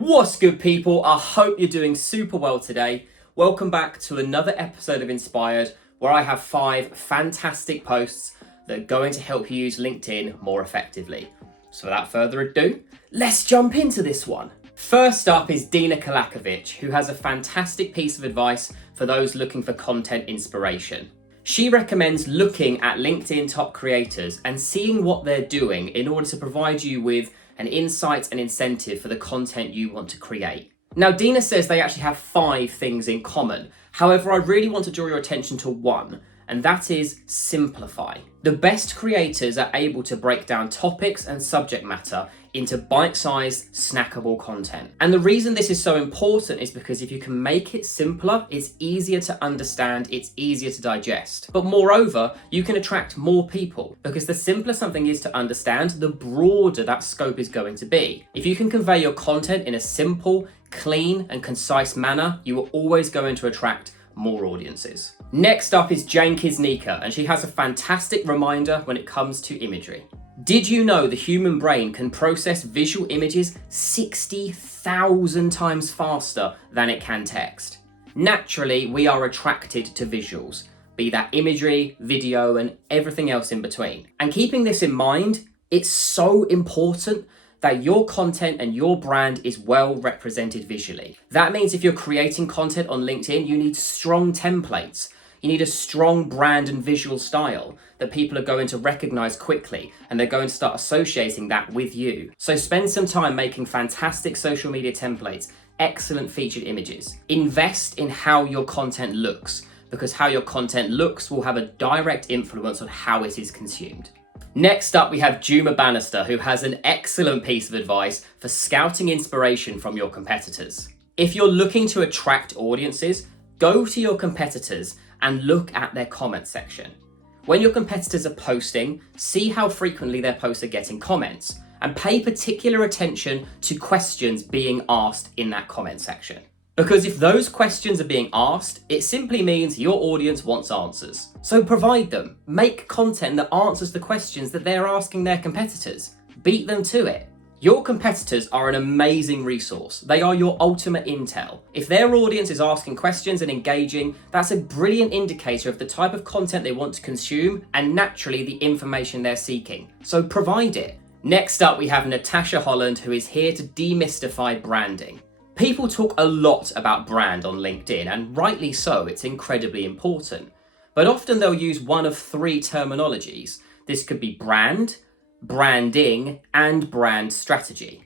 What's good, people? I hope you're doing super well today. Welcome back to another episode of Inspired, where I have 5 fantastic posts that are going to help you use LinkedIn more effectively. So without further ado, let's jump into this one. First up is Dina Kalakovic, who has a fantastic piece of advice for those looking for content inspiration. She recommends looking at LinkedIn top creators and seeing what they're doing in order to provide you with an insight and incentive for the content you want to create. Now, Dina says they actually have 5 things in common. However, I really want to draw your attention to one, and that is simplify. The best creators are able to break down topics and subject matter into bite-sized, snackable content. And the reason this is so important is because if you can make it simpler, it's easier to understand, it's easier to digest. But moreover, you can attract more people, because the simpler something is to understand, the broader that scope is going to be. If you can convey your content in a simple, clean, and concise manner, you are always going to attract more audiences. Next up is Jane Kisnika, and she has a fantastic reminder when it comes to imagery. Did you know the human brain can process visual images 60,000 times faster than it can text? Naturally, we are attracted to visuals, be that imagery, video, and everything else in between. And keeping this in mind, it's so important that your content and your brand is well represented visually. That means if you're creating content on LinkedIn, you need strong templates. You need a strong brand and visual style that people are going to recognize quickly, and they're going to start associating that with you. So spend some time making fantastic social media templates, excellent featured images. Invest in how your content looks, because how your content looks will have a direct influence on how it is consumed. Next up, we have Juma Bannister, who has an excellent piece of advice for scouting inspiration from your competitors. If you're looking to attract audiences, go to your competitors and look at their comment section. When your competitors are posting, see how frequently their posts are getting comments, and pay particular attention to questions being asked in that comment section. Because if those questions are being asked, it simply means your audience wants answers. So provide them. Make content that answers the questions that they're asking their competitors. Beat them to it. Your competitors are an amazing resource. They are your ultimate intel. If their audience is asking questions and engaging, that's a brilliant indicator of the type of content they want to consume and naturally the information they're seeking. So provide it. Next up, we have Natasha Holland, who is here to demystify branding. People talk a lot about brand on LinkedIn, and rightly so, it's incredibly important. But often they'll use one of 3 terminologies. This could be brand, branding, and brand strategy.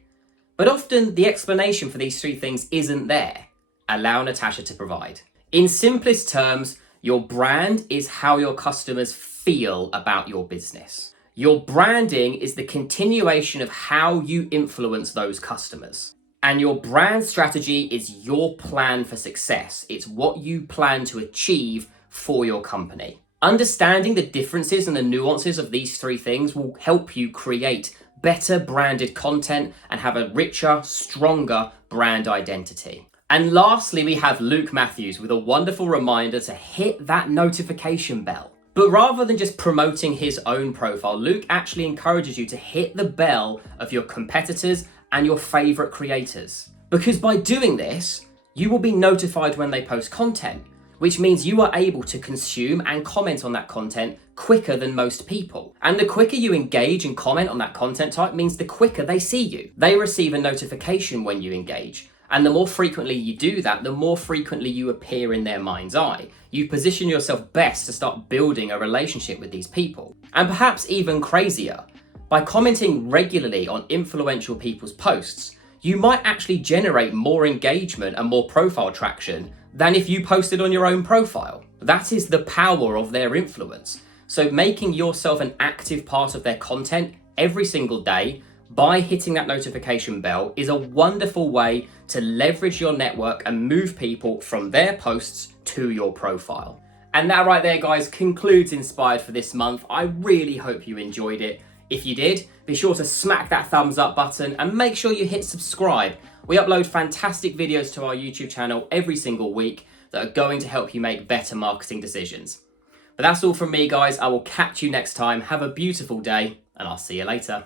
But often the explanation for these 3 things isn't there. Allow Natasha to provide. In simplest terms, your brand is how your customers feel about your business. Your branding is the continuation of how you influence those customers. And your brand strategy is your plan for success. It's what you plan to achieve for your company. Understanding the differences and the nuances of these 3 things will help you create better branded content and have a richer, stronger brand identity. And lastly, we have Luke Matthews with a wonderful reminder to hit that notification bell. But rather than just promoting his own profile, Luke actually encourages you to hit the bell of your competitors and your favorite creators. Because by doing this, you will be notified when they post content, which means you are able to consume and comment on that content quicker than most people. And the quicker you engage and comment on that content type means the quicker they see you. They receive a notification when you engage. And the more frequently you do that, the more frequently you appear in their mind's eye. You position yourself best to start building a relationship with these people. And perhaps even crazier, by commenting regularly on influential people's posts, you might actually generate more engagement and more profile traction than if you posted on your own profile. That is the power of their influence. So making yourself an active part of their content every single day by hitting that notification bell is a wonderful way to leverage your network and move people from their posts to your profile. And that right there, guys, concludes Inspired for this month. I really hope you enjoyed it. If you did, be sure to smack that thumbs up button and make sure you hit subscribe. We upload fantastic videos to our YouTube channel every single week that are going to help you make better marketing decisions. But that's all from me, guys. I will catch you next time. Have a beautiful day, and I'll see you later.